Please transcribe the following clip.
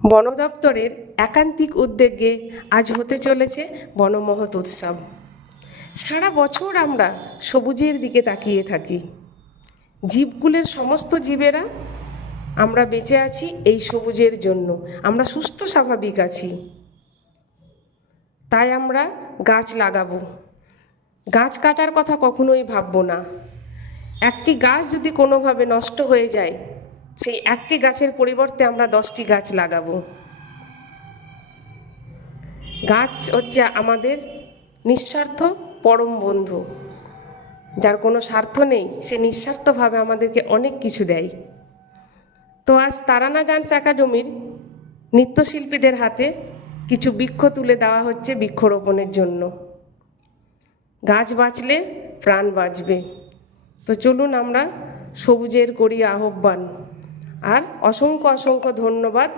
বন দপ্তরের একান্তিক উদ্যোগে আজ হতে চলেছে বন মহোৎসব। সারা বছর আমরা সবুজের দিকে তাকিয়ে থাকি। জীবকুলের সমস্ত জীবেরা আমরা বেঁচে আছি এই সবুজের জন্য, আমরা সুস্থ স্বাভাবিক আছি। তাই আমরা গাছ লাগাবো, গাছ কাটার কথা কখনোই ভাববো না। একটি গাছ যদি কোনোভাবে নষ্ট হয়ে যায়, সেই একটি গাছের পরিবর্তে আমরা 10টি গাছ লাগাবো। গাছ হচ্ছে আমাদের নিঃস্বার্থ পরম বন্ধু, যার কোনো স্বার্থ নেই, সে নিঃস্বার্থভাবে আমাদেরকে অনেক কিছু দেয়। তো আজ তারানা ডান্স একাডেমির নৃত্যশিল্পীদের হাতে কিছু বৃক্ষ তুলে দেওয়া হচ্ছে বৃক্ষরোপণের জন্য। গাছ বাঁচলে প্রাণ বাঁচবে। তো চলুন আমরা সবুজের করি আহ্বান। আর অসংখ্য অসংখ্য ধন্যবাদ